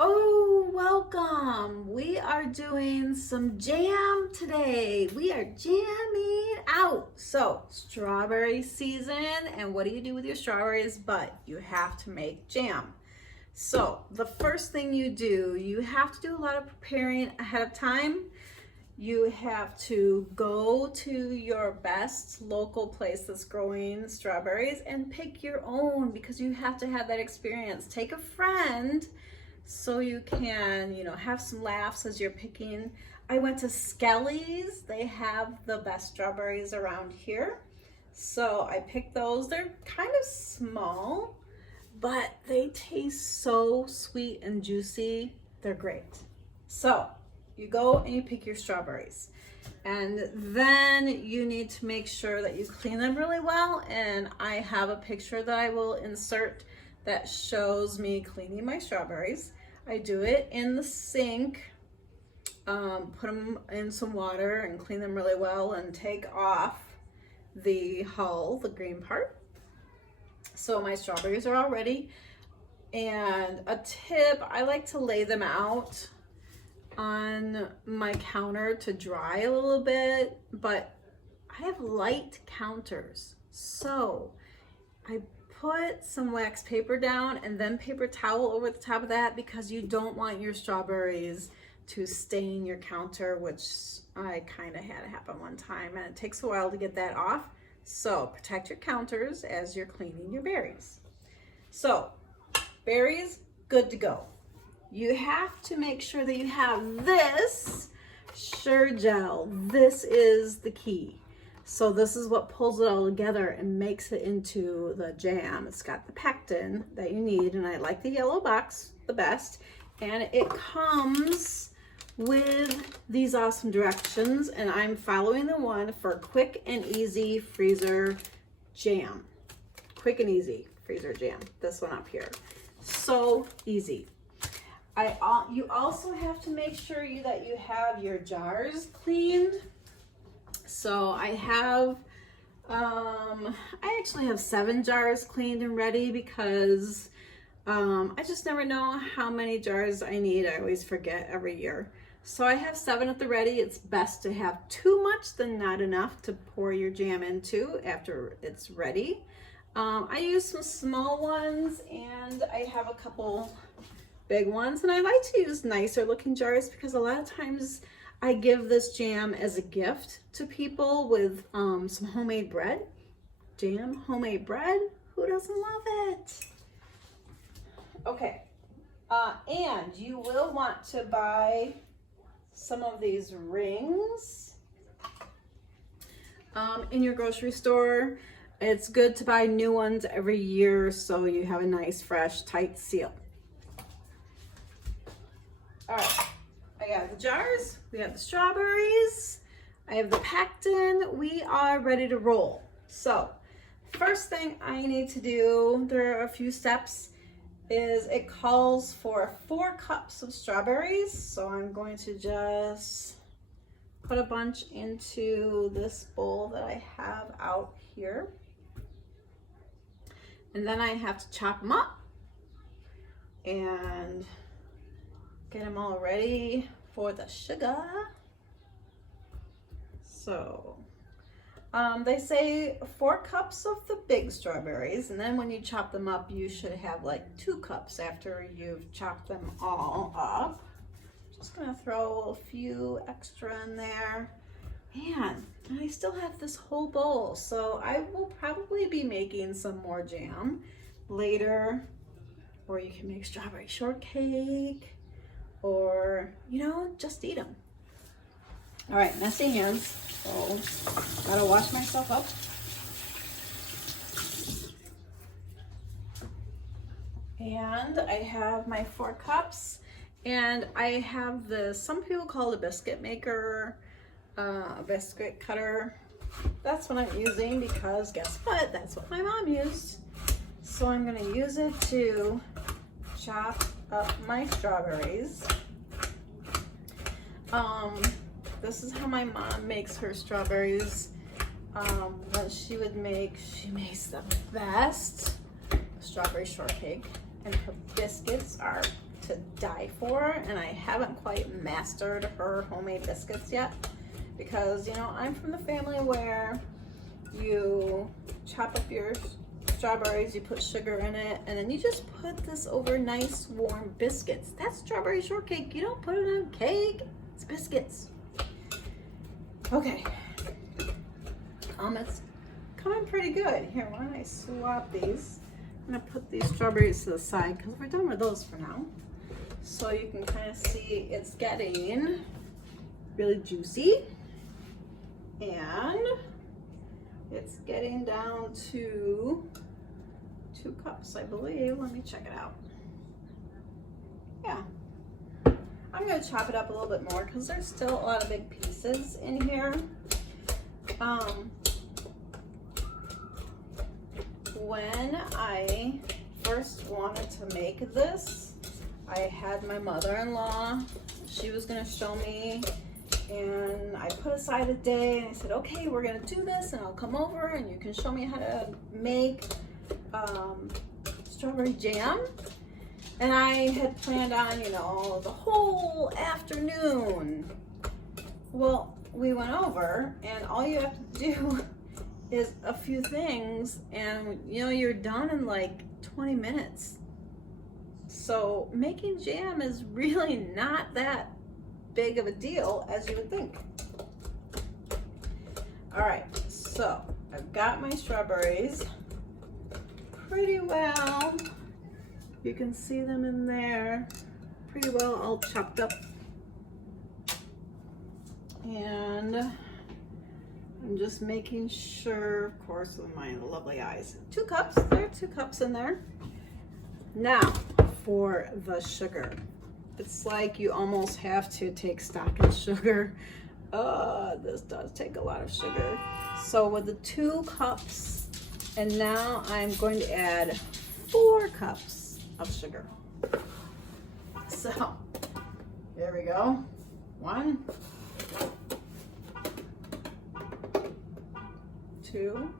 Oh, welcome. We are doing some jam today. We are jamming out. So, strawberry season, and what do you do with your strawberries? But you have to make jam. So, the first thing you do, you have to do a lot of preparing ahead of time. You have to go to your best local place that's growing strawberries and pick your own because you have to have that experience. Take a friend so you can, have some laughs as you're picking. I went to Skelly's. They have the best strawberries around here. So I picked those. They're kind of small, but they taste so sweet and juicy. They're great. So you go and you pick your strawberries. And then you need to make sure that you clean them really well. And I have a picture that I will insert that shows me cleaning my strawberries. I do it in the sink, put them in some water and clean them really well and take off the hull, the green part. So my strawberries are all ready. And a tip, I like to lay them out on my counter to dry a little bit, but I have light counters. So I put some wax paper down and then paper towel over the top of that because you don't want your strawberries to stain your counter, which I kind of had it happen one time, and it takes a while to get that off. So protect your counters as you're cleaning your berries. So berries, good to go. You have to make sure that you have this Jell. This is the key. So this is what pulls it all together and makes it into the jam. It's got the pectin that you need, and I like the yellow box the best. And it comes with these awesome directions, and I'm following the one for quick and easy freezer jam. Quick and easy freezer jam. This one up here. So easy. You also have to make sure that you have your jars cleaned. So I actually have 7 jars cleaned and ready because I just never know how many jars I need. I always forget every year. So I have 7 at the ready. It's best to have too much than not enough to pour your jam into after it's ready. I use some small ones and I have a couple big ones, and I like to use nicer looking jars because a lot of times I give this jam as a gift to people with some homemade bread. Jam, homemade bread, who doesn't love it? Okay, and you will want to buy some of these rings in your grocery store. It's good to buy new ones every year so you have a nice, fresh, tight seal. All right, I got the jars, we have the strawberries, I have the pectin, we are ready to roll. So, first thing I need to do, there are a few steps, is it calls for 4 cups of strawberries. So I'm going to just put a bunch into this bowl that I have out here. And then I have to chop them up and get them all ready for the sugar. So they say 4 cups of the big strawberries, and then when you chop them up you should have like 2 cups after you've chopped them all up. Just gonna throw a few extra in there. Man, I still have this whole bowl, so I will probably be making some more jam later, or you can make strawberry shortcake, or just eat them. All right, messy hands, so gotta wash myself up. And I have my 4 cups, and I have this, some people call it a biscuit maker, a biscuit cutter. That's what I'm using because guess what? That's what my mom used. So I'm gonna use it to chop up my strawberries. This is how my mom makes her strawberries. What she makes the best strawberry shortcake, and her biscuits are to die for, and I haven't quite mastered her homemade biscuits yet because, you know, I'm from the family where you chop up your strawberries, you put sugar in it, and then you just put this over nice warm biscuits. That's strawberry shortcake. You don't put it on cake. It's biscuits. Okay. It's coming pretty good. Here, why don't I swap these? I'm gonna put these strawberries to the side because we're done with those for now. So you can kind of see it's getting really juicy, and it's getting down to 2 cups, I believe. Let me check it out. Yeah. I'm gonna chop it up a little bit more because there's still a lot of big pieces in here. When I first wanted to make this, I had my mother-in-law. She was gonna show me, and I put aside a day and I said, okay, we're gonna do this and I'll come over and you can show me how to make strawberry jam. And I had planned on, you know, the whole afternoon. Well, we went over and all you have to do is a few things and, you know, you're done in like 20 minutes. So making jam is really not that big of a deal as you would think. All right, so I've got my strawberries pretty well. You can see them in there pretty well all chopped up. And I'm just making sure, of course, with my lovely eyes. 2 cups, there are 2 cups in there. Now for the sugar. It's like you almost have to take stock in sugar. This does take a lot of sugar. So with the 2 cups, and now I'm going to add 4 cups of sugar. So there we go. 1, 2,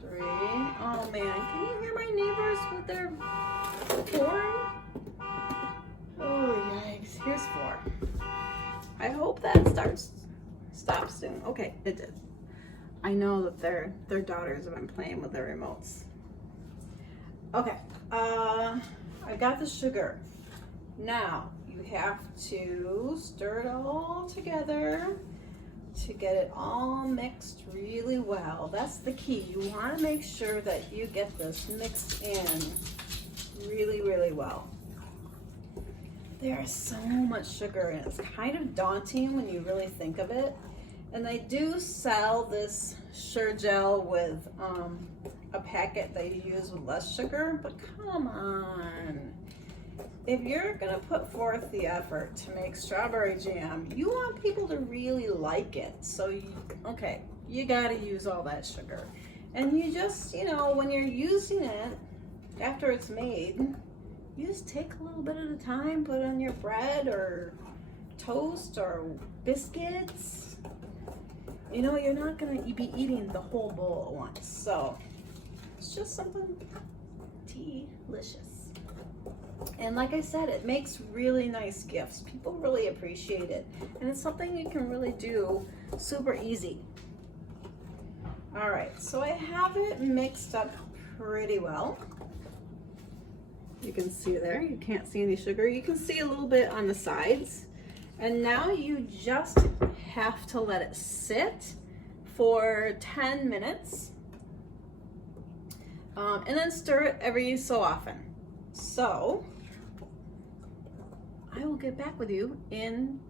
3. Oh man, can you hear my neighbors with their horn? Oh yikes, here's 4. I hope that stops soon. Okay, it did. I know that their daughters have been playing with their remotes. Okay, I got the sugar. Now you have to stir it all together to get it all mixed really well. That's the key. You want to make sure that you get this mixed in really, really well. There's so much sugar and it's kind of daunting when you really think of it. And they do sell this Jell with a packet that you use with less sugar, but come on. If you're gonna put forth the effort to make strawberry jam, you want people to really like it. So, you gotta use all that sugar. And you just, you know, when you're using it, after it's made, you just take a little bit at a time, put it on your bread or toast or biscuits. You know, you're not gonna be eating the whole bowl at once. So, it's just something delicious. And like I said, it makes really nice gifts. People really appreciate it. And it's something you can really do super easy. All right, so I have it mixed up pretty well. You can see there, you can't see any sugar. You can see a little bit on the sides. And now you just have to let it sit for 10 minutes. And then stir it every so often. So I will get back with you in,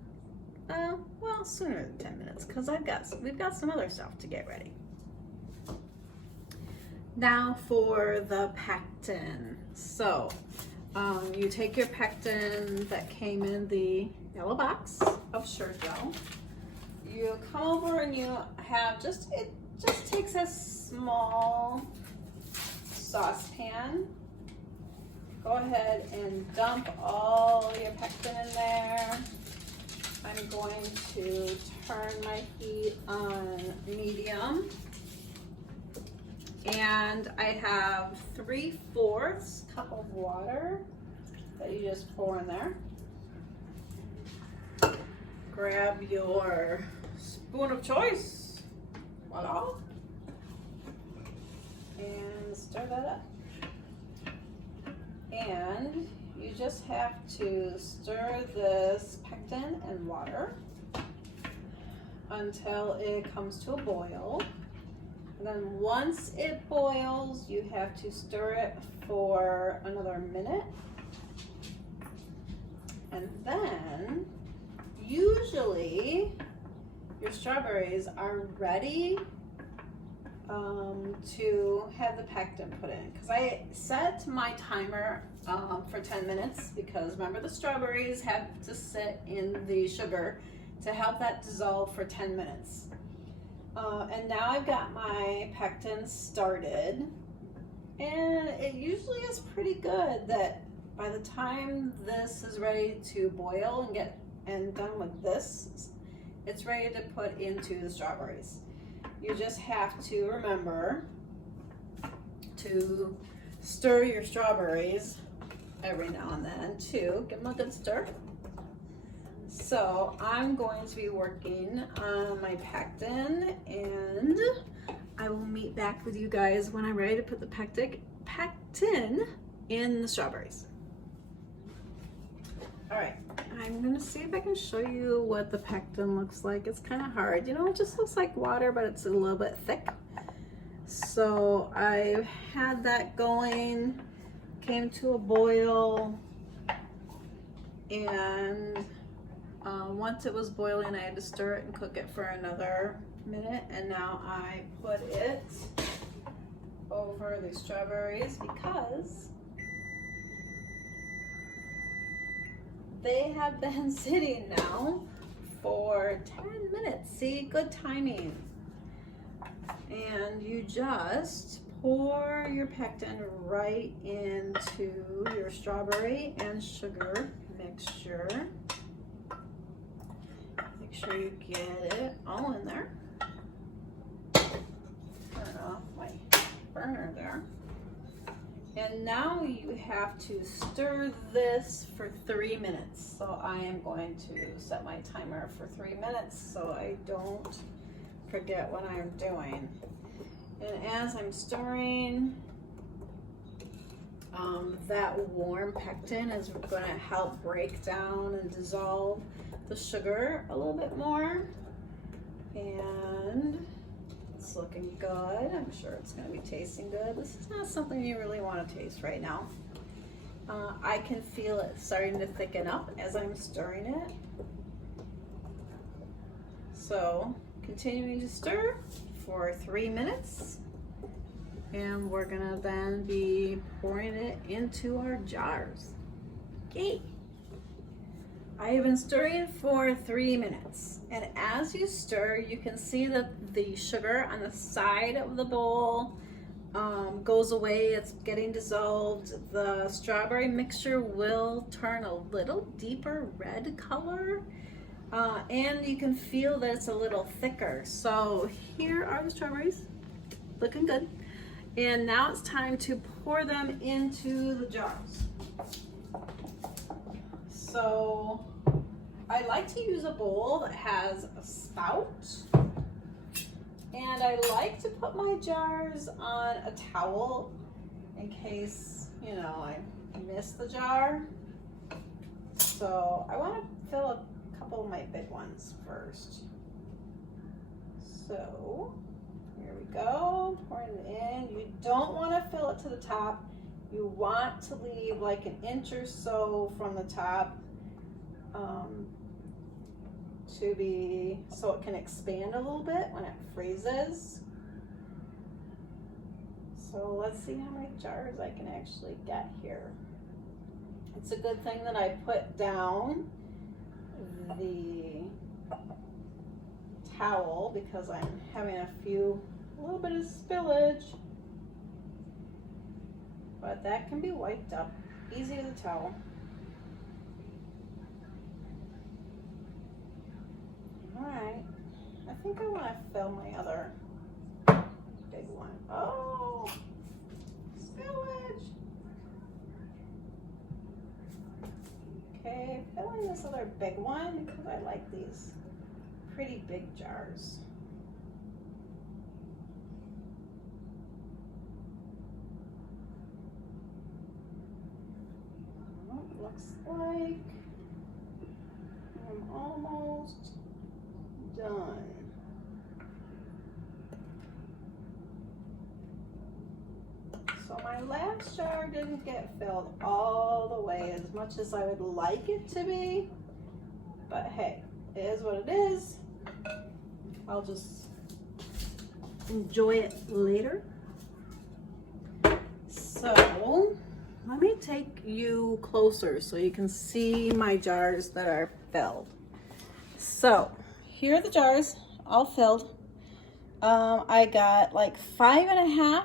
well, sooner than 10 minutes because we've got some other stuff to get ready. Now for the pectin. So you take your pectin that came in the yellow box of Jell. You come over and you have it just takes a small saucepan. Go ahead and dump all your pectin in there. I'm going to turn my heat on medium. And I have 3/4 cup of water that you just pour in there. Grab your spoon of choice. Voila. And stir that up. And you just have to stir this pectin and water until it comes to a boil. And then once it boils, you have to stir it for another minute. And then usually your strawberries are ready to have the pectin put in, because I set my timer for 10 minutes because remember the strawberries have to sit in the sugar to help that dissolve for 10 minutes. And now I've got my pectin started, and it usually is pretty good that by the time this is ready to boil and get done with this, it's ready to put into the strawberries. You just have to remember to stir your strawberries every now and then too. Give them a good stir. So I'm going to be working on my pectin, and I will meet back with you guys when I'm ready to put the pectin in the strawberries. All right, I'm gonna see if I can show you what the pectin looks like. It's kind of hard, you know, it just looks like water, but it's a little bit thick. So I've had that going, came to a boil, and once it was boiling, I had to stir it and cook it for another minute, and now I put it over the strawberries because they have been sitting now for 10 minutes. See, good timing. And you just pour your pectin right into your strawberry and sugar mixture. Make sure you get it all in there. Turn off my burner there. And now you have to stir this for 3 minutes. So I am going to set my timer for 3 minutes so I don't forget what I'm doing. And as I'm stirring, that warm pectin is going to help break down and dissolve the sugar a little bit more. And it's looking good. I'm sure it's going to be tasting good. This is not something you really want to taste right now. I can feel it starting to thicken up as I'm stirring it. So continuing to stir for 3 minutes, and we're gonna then be pouring it into our jars. Okay. I have been stirring for 3 minutes, and as you stir, you can see that the sugar on the side of the bowl goes away. It's getting dissolved. The strawberry mixture will turn a little deeper red color, and you can feel that it's a little thicker. So here are the strawberries, looking good. And now it's time to pour them into the jars. So I like to use a bowl that has a spout, and I like to put my jars on a towel in case, you know, I miss the jar. So I want to fill a couple of my big ones first. So here we go, pouring it in. You don't want to fill it to the top. You want to leave like an inch or so from the top so it can expand a little bit when it freezes. So let's see how many jars I can actually get here. It's a good thing that I put down the towel because I'm having a little bit of spillage, but that can be wiped up easy with a towel. All right, I think I want to fill my other big one. Oh, find this other big one because I like these pretty big jars. Looks like I'm almost done. So my last jar didn't get filled all the way as much as I would like it to be, but hey, it is what it is. I'll just enjoy it later. So let me take you closer so you can see my jars that are filled. So here are the jars all filled. I got like 5.5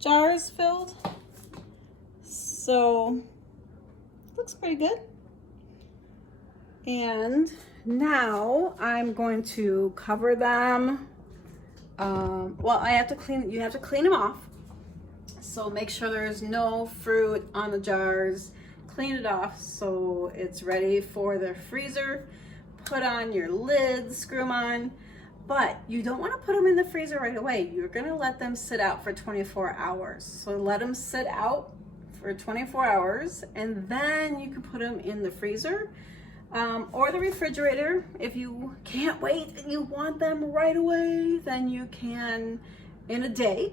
jars filled. So looks pretty good. And now I'm going to cover them. Well, I have to clean, you have to clean them off. So make sure there's no fruit on the jars. Clean it off so it's ready for the freezer. Put on your lids, screw them on. But you don't want to put them in the freezer right away. You're going to let them sit out for 24 hours. So let them sit out for 24 hours and then you can put them in the freezer or the refrigerator. If you can't wait and you want them right away, then you can in a day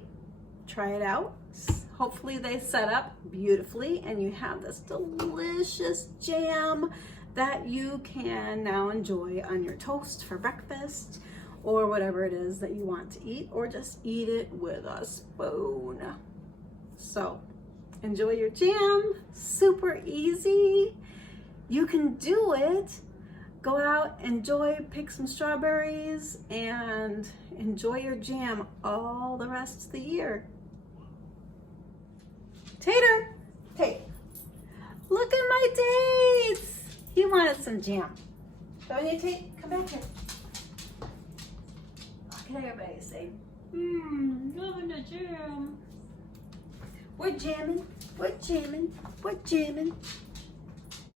try it out. Hopefully they set up beautifully and you have this delicious jam that you can now enjoy on your toast for breakfast or whatever it is that you want to eat, or just eat it with a spoon. So enjoy your jam, super easy. You can do it. Go out, enjoy, pick some strawberries and enjoy your jam all the rest of the year. Tater, hey, look at my dates. He wanted some jam. Don't you, Tate? Come back here. Look at everybody say, loving the jam. We're jamming, we're jamming, we're jamming.